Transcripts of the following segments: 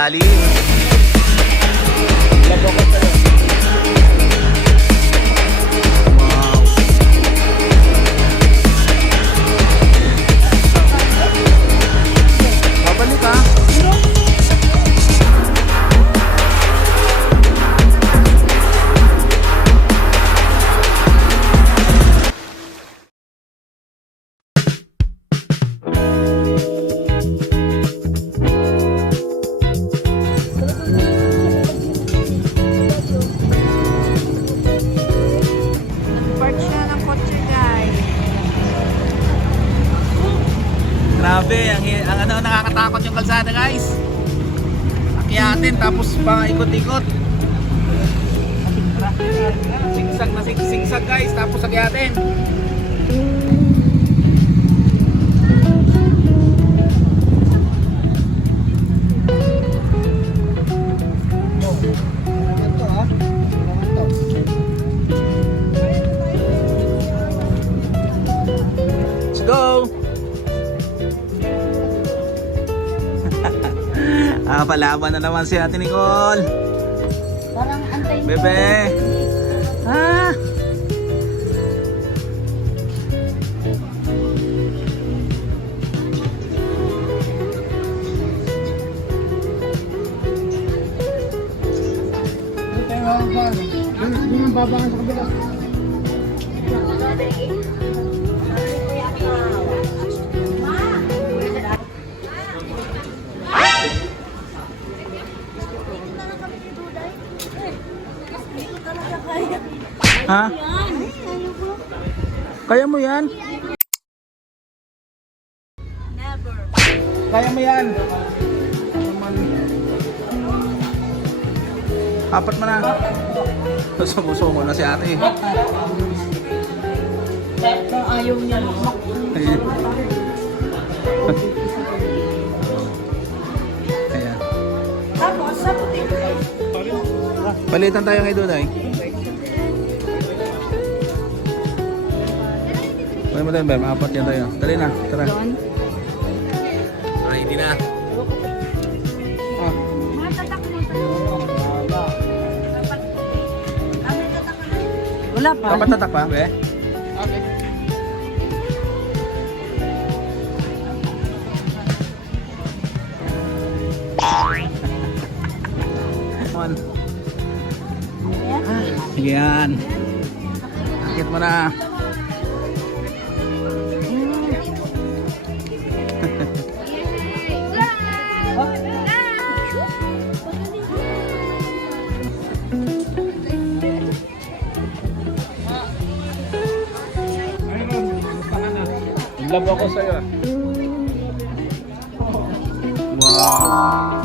ilalim. Wow. Babalik ka. Grabe, ang ano, nakakatakot yung kalsada guys. Akyatin tapos pa ikot-ikot. Sigsag na sigsag guys, tapos akyatin. Let's go! Palaban na naman si Ate Nicole. Parang antayin mo. Bebe. Ha? Hindi nang babangan sa kabila. Ha? Kaya mo yan? Never. Kaya mo yan? Apat mo na. Sumusungo na si ate. Kung ayaw niya lumak. Ayan. Tapos, sa puti. Palitan tayo kay Duday. Pwede mo tayo ba? Maapat yan tayo. Dali na, tara. Ay, hindi na. Matatak mo tayo. Wala pa. Dapat tatak pa, be? Okay. Come on. Sige yan. Akit mo na. Love ako sa'yo. Wow.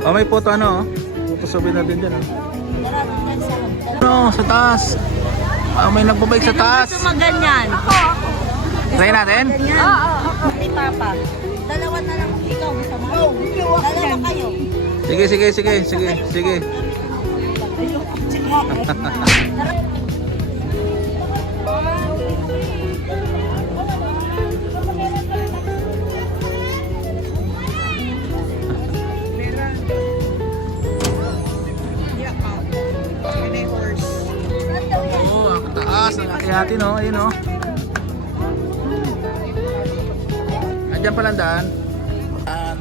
Oh, may photo ano, oh. Photo souvenir natin dyan, oh. Ano, sa taas. May nagbabike sa taas. Gusto maganyan. Try natin? Oo. Ni Papa. Dalawa na lang. Ikaw gusto mo? Dalawa kayo. Sige, sige, sige, sige, sige. Oh, ang taas ng akyati, no? Ayun, no? Andyan pala ang daan.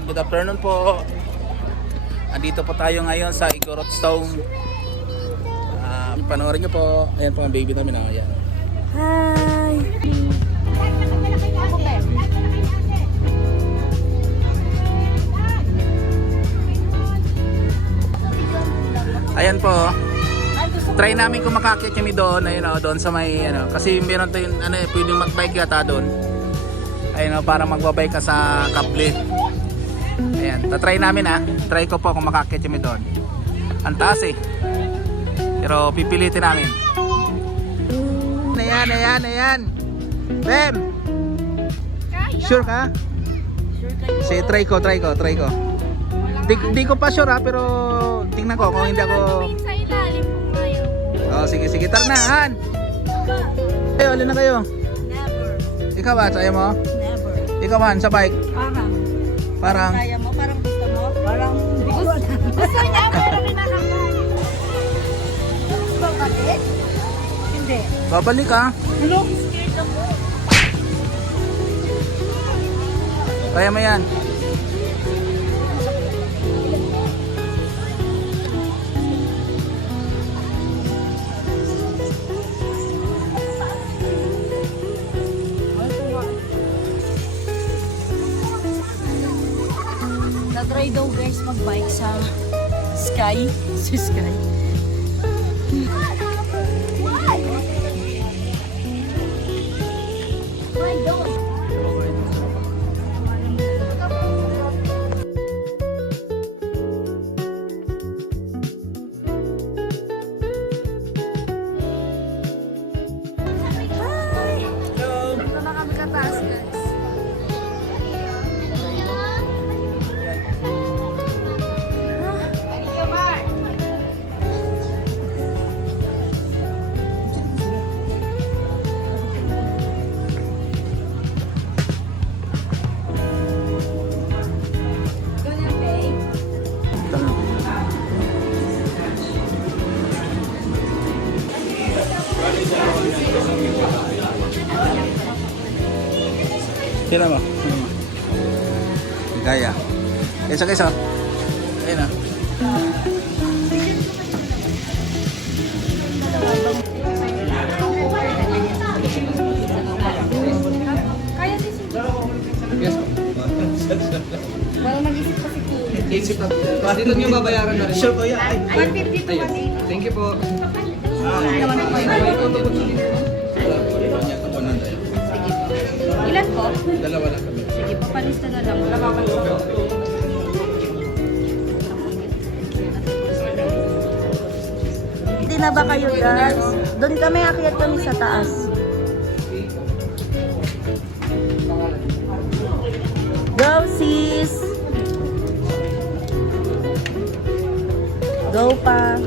Good afternoon po. Andito po tayo ngayon sa Igorot Stone. Panoorin nyo po. Ayan po ang baby namin. Oh. Ayan. Hi. Ayan po. Try namin kung makakit kami doon. Ayun, oh, doon sa may ano. Kasi meron tayong ano, pwedeng magbike yata doon. Ayun, para magbabay ka sa kable. Ayan, tatry namin try ko po kung makakit kami doon. Ang taas eh, pero pipilitin namin. Ayan Bem, sure ka? Sige, try ko. Di ko pa sure pero tingnan ko kung hindi ako. Sa ilalim po kayo. Oh, sige, tara na, Han. Ayo, alin na kayo? Never. Ikaw ba, saya mo? Never. Ikaw Han, sa bike? Parang Kaya mo, parang gusto mo? Parang hindi ko alam. Gusto niya, pero kinakakain. Bakit? Hindi. babalik ka. Look, scared ako. Kaya mo yan. Nag-try daw guys mag-bike sa Sky. Sa Sky. Dito na kami kataas guys. Kira mo? Gaya. Kesa. Ayun na. Yes. Parang mag-isip pa si Kuya. Isip na. Dito niyo babayaran na rin. Sure ko yan. 150 to 180. Thank you po. Ilan po? Dalawa lang kami. Sige, papalista na lang. Hindi na ba kayo guys? Doon kami, akyat kami sa taas. Go sis! Go pa!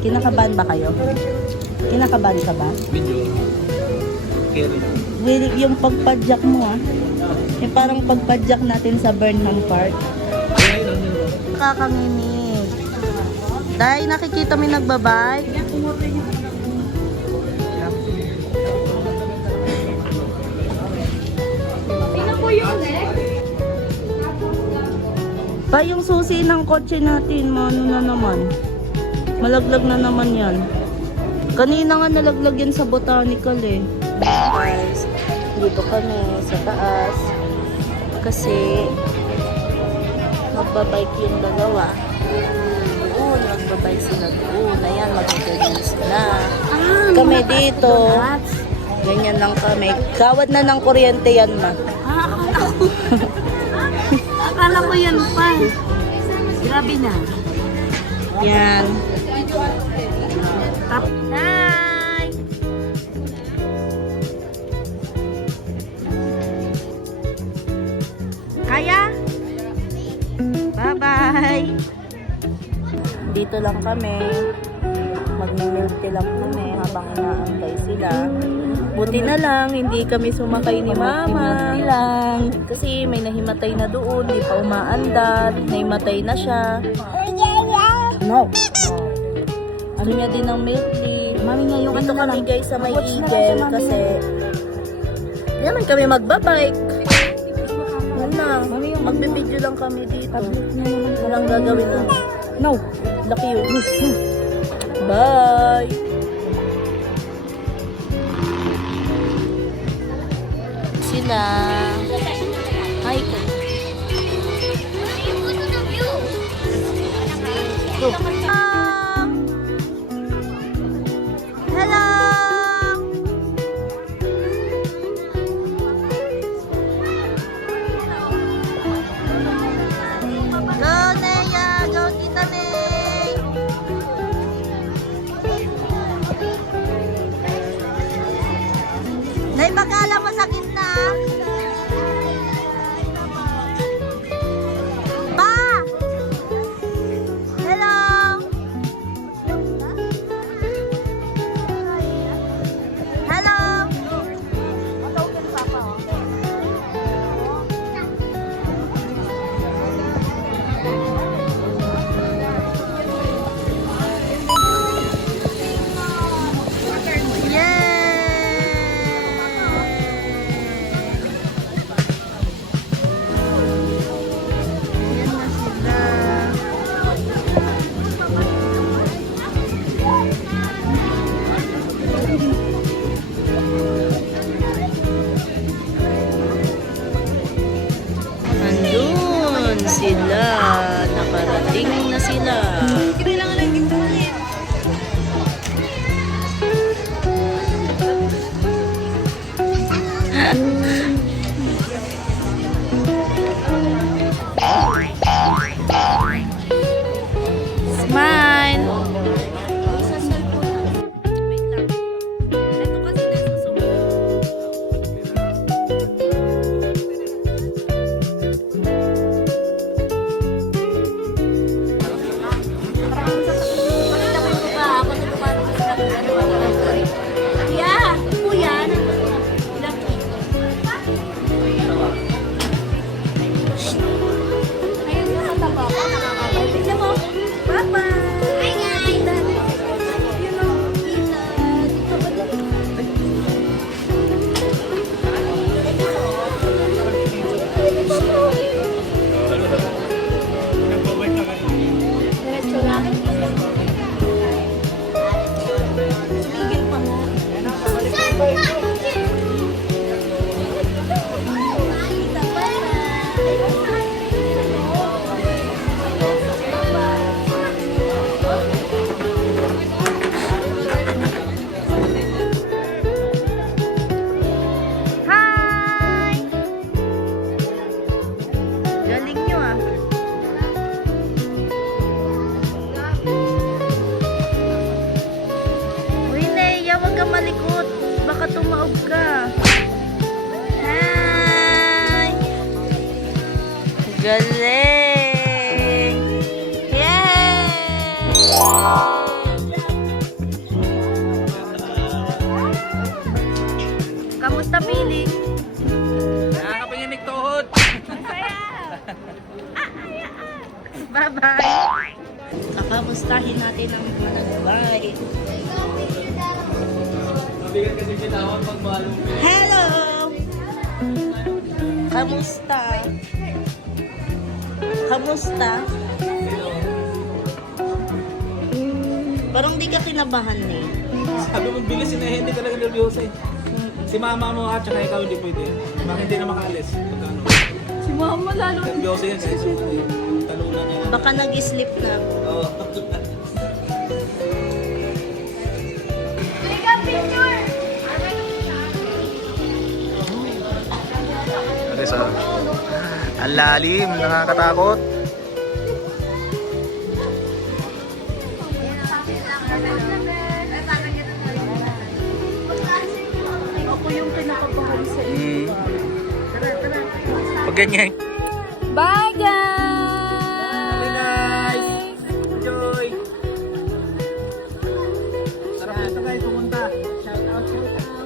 Kinakabahan ba kayo? Kinakabahan ka ba? Video. Carry. Really, yung pagpadyak mo yung parang pagpadyak natin sa Burnham Park. Kakanginig. Dahil nakikita mo yung nagbabike. Tingnan po yun Pa, yung susi ng kotse natin, ano na naman. Malaglag na naman yan. Kanina nga nalaglag yan sa botanical eh. Guys, dito kami sa taas. Kasi magbabike yung dalawa. Doon, magbabike sila doon. Ayan, magagaling sila. Kami dito. Ganyan lang kami. Kawad na ng kuryente yan, ma. Akala ko yan pa. Grabe na. Yan. Hi! Kaya? Bye-bye! Dito lang kami. Magme-milk tea lang kami habang inaantay sila. Buti na lang, hindi kami sumakay ni Mama. Lang. Kasi may nahimatay na doon, di pa umaandar. Nahimatay na siya. No. Ano niya din ng milk tea. Mami nga yung dito kami guys sa may Eagle kasi hindi naman kami magbabike. Wala. Magbe-video lang kami dito. Walang gagawin na. No. Lucky you. Bye. Sila. Hi ko. Go. Hello! sila. Nakarating na sila. Kailangan lang dito eh. Smile! Wait lang. Ito kasi nasusunod. Pakita mo yung mukha. Ako na tumatas na kung ano ang Kuya! Kuya! Ilang ayun yung mataba ko. Nakakabay. Tignan mo. Bye-bye! Hi guys! You know, kita. Dito ba dito? Diretso lang. Tigil pa nga. Hi! Galing nyo ah. Uy, Neya, wag ka malikot. Baka tumaob ka. Hi! Galing! Yay! Kamusta feeling? Nakakapanginig tuhod. Bye-bye! Kakamustahin natin ang mga nagbabayad. Mabigat kasi sinawag pag malong. Hello! Kamusta? Kamusta? Parang di ka kinabahan eh. Sabi mo bilis hindi talaga nervyoso eh. Si mama mo at saka ikaw hindi pwede. Bakit hindi na makaalis? Pagkano? Si mama lalo. Nervyoso yan sa isip mo. Talunan niya. Baka nag-sleep na. Oo. Okay, so, ang lalim, nakakatakot. Ako yung pinakabahan sa iyo. Pag ganyan. Bye guys! Bye guys! Enjoy! Sarap ito guys, pumunta. Shout out, shout out.